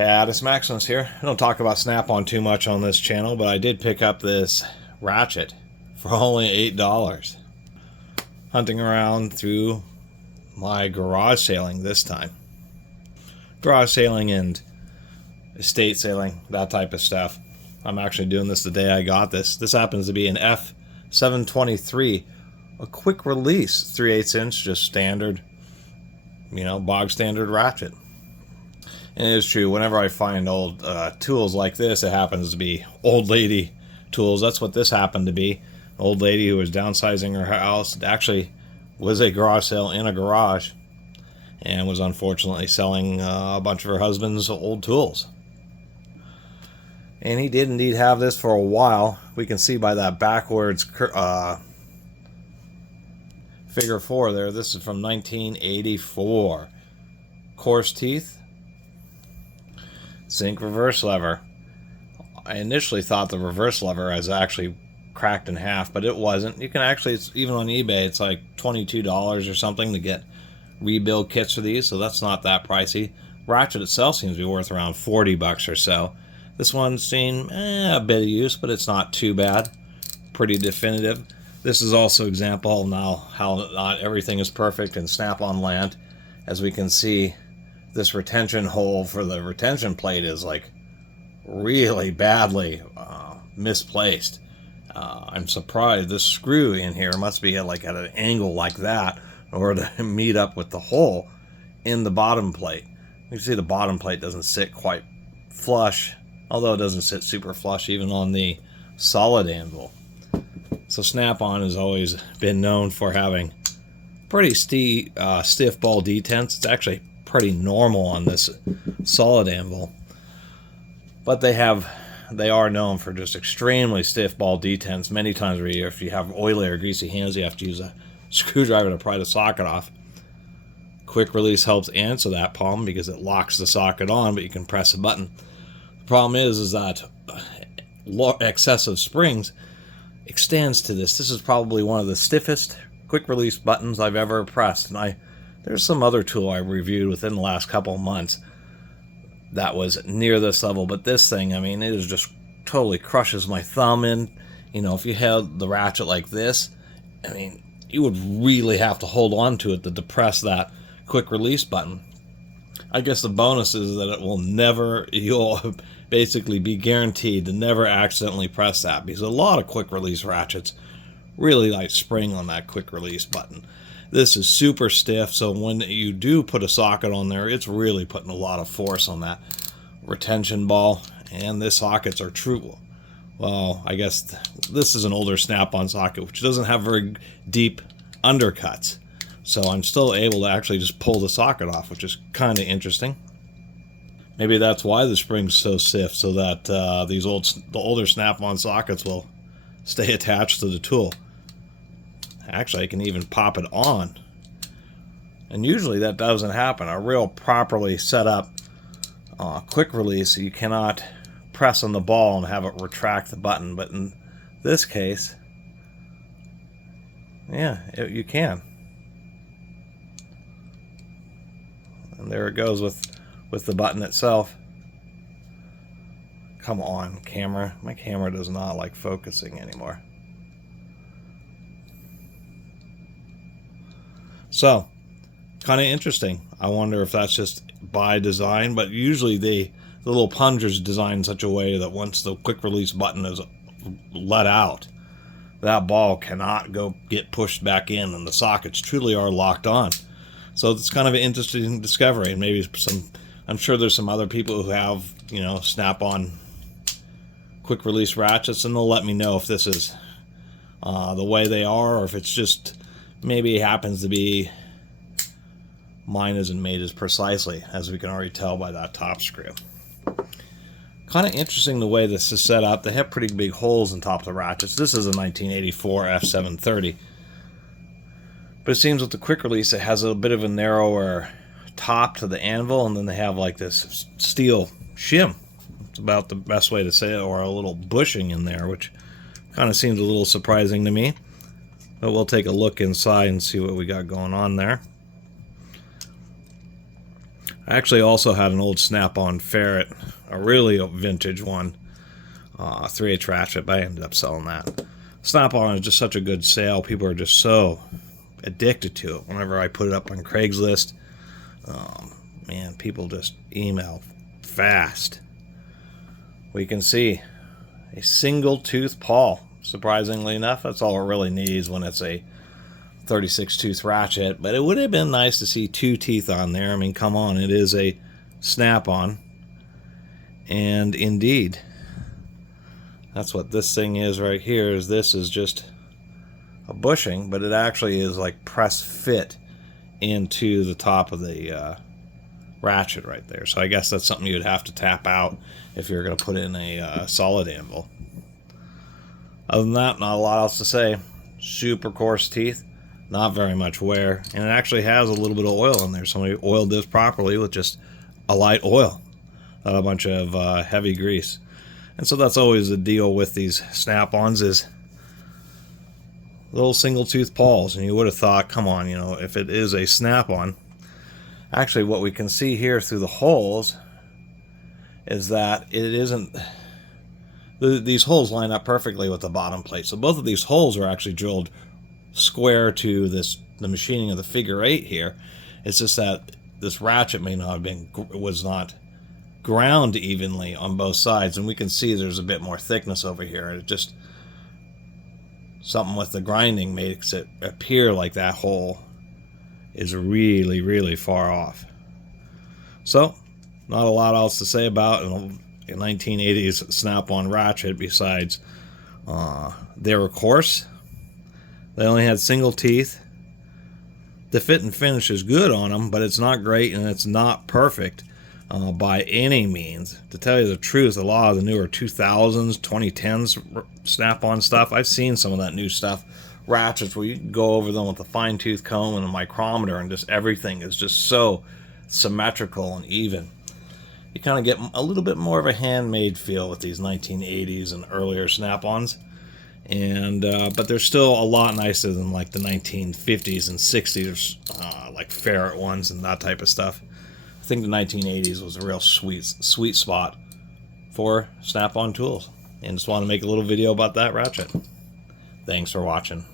Catus, Maximus here. I don't talk about Snap-on too much on this channel, but I did pick up this Ratchet for only $8. Hunting around through my garage sailing this time. Garage sailing and estate sailing, that type of stuff. I'm actually doing this the day I got this. This happens to be an F723, a quick release, 3/8 inch, just standard, bog standard ratchet. And it is true, whenever I find old tools like this, it happens to be old lady tools. That's what this happened to be. An old lady who was downsizing her house. It actually was a garage sale in a garage and was unfortunately selling a bunch of her husband's old tools. And he did indeed have this for a while. We can see by that backwards figure 4 there. This is from 1984. Coarse teeth. Zinc reverse lever. I initially thought the reverse lever was actually cracked in half, but it wasn't. You can actually, it's even on eBay, it's like $22 or something to get rebuild kits for these, so that's not that pricey. Ratchet itself seems to be worth around 40 bucks or so. This one's seen a bit of use, but it's not too bad. Pretty definitive. This is also example now how not everything is perfect in Snap-on land. As we can see, this retention hole for the retention plate is like really badly misplaced. I'm surprised this screw in here must be like at an angle like that in order to meet up with the hole in the bottom plate. You can see the bottom plate doesn't sit quite flush, although it doesn't sit super flush even on the solid anvil. So Snap-on has always been known for having pretty stiff ball detents. It's actually pretty normal on this solid anvil, but they are known for just extremely stiff ball detents. Many times where if you have oily or greasy hands, you have to use a screwdriver to pry the socket off. Quick release helps answer that problem because it locks the socket on, but you can press a button. The problem is that excessive springs extends to this. This is probably one of the stiffest quick release buttons I've ever pressed, and there's some other tool I reviewed within the last couple of months that was near this level, but this thing, I mean, it is just totally crushes my thumb in. If you held the ratchet like this, I mean, you would really have to hold on to it to depress that quick release button. I guess the bonus is that it will never, you'll basically be guaranteed to never accidentally press that, because a lot of quick release ratchets really like spring on that quick release button. This is super stiff, so when you do put a socket on there, it's really putting a lot of force on that retention ball. And the sockets are true. Well, I guess this is an older Snap-on socket, which doesn't have very deep undercuts. So I'm still able to actually just pull the socket off, which is kind of interesting. Maybe that's why the spring's so stiff, so that the older Snap-on sockets will stay attached to the tool. Actually, I can even pop it on. And usually that doesn't happen. A real properly set up quick release, you cannot press on the ball and have it retract the button. But in this case, yeah, you can. And there it goes with the button itself. Come on, camera. My camera does not like focusing anymore. So, kind of interesting. I wonder if that's just by design, but usually the little plunger's designed in such a way that once the quick release button is let out, that ball cannot get pushed back in, and the sockets truly are locked on. So it's kind of an interesting discovery, and maybe I'm sure there's some other people who have, Snap-on quick release ratchets, and they'll let me know if this is the way they are, or if it's just maybe it happens to be mine isn't made as precisely, as we can already tell by that top screw. Kind of interesting the way this is set up. They have pretty big holes in top of the ratchets. This is a 1984 F730. But it seems with the quick release, it has a bit of a narrower top to the anvil, and then they have like this steel shim. It's about the best way to say it, or a little bushing in there, which kind of seems a little surprising to me. But we'll take a look inside and see what we got going on there. I actually also had an old Snap-on Ferret, a really vintage one, 3/8 ratchet, but I ended up selling that. Snap-on is just such a good sale. People are just so addicted to it. Whenever I put it up on Craigslist, man, people just email fast. We can see a single tooth pawl. Surprisingly enough, that's all it really needs when it's a 36 tooth ratchet, but it would have been nice to see 2 teeth on there. I mean, come on, it is a Snap-on, and indeed, that's what this thing is right here. Is this is just a bushing, but it actually is like press fit into the top of the ratchet right there. So I guess that's something you'd have to tap out if you're going to put in a solid anvil. Other than that, not a lot else to say. Super coarse teeth, not very much wear, and it actually has a little bit of oil in there. Somebody oiled this properly with just a light oil, not a bunch of heavy grease. And so that's always the deal with these Snap-ons, is little single tooth pawls. And you would have thought, come on, you know, if it is a Snap-on, actually what we can see here through the holes is that it isn't, these holes line up perfectly with the bottom plate. So both of these holes are actually drilled square to the machining of the figure 8 here. It's just that this ratchet may not have been, was not ground evenly on both sides, and we can see there's a bit more thickness over here. It just, something with the grinding makes it appear like that hole is really, really far off. So, not a lot else to say about a 1980s Snap-on ratchet besides they were coarse. They only had single teeth. The fit and finish is good on them, but it's not great and it's not perfect by any means. To tell you the truth, a lot of the newer 2000s, 2010s Snap-on stuff, I've seen some of that new stuff, ratchets where you can go over them with a fine-tooth comb and a micrometer, and just everything is just so symmetrical and even. You kind of get a little bit more of a handmade feel with these 1980s and earlier Snap-ons, and but they're still a lot nicer than like the 1950s and 60s, like Ferret ones and that type of stuff. I think the 1980s was a real sweet spot for Snap-on tools, and just want to make a little video about that ratchet. Thanks for watching.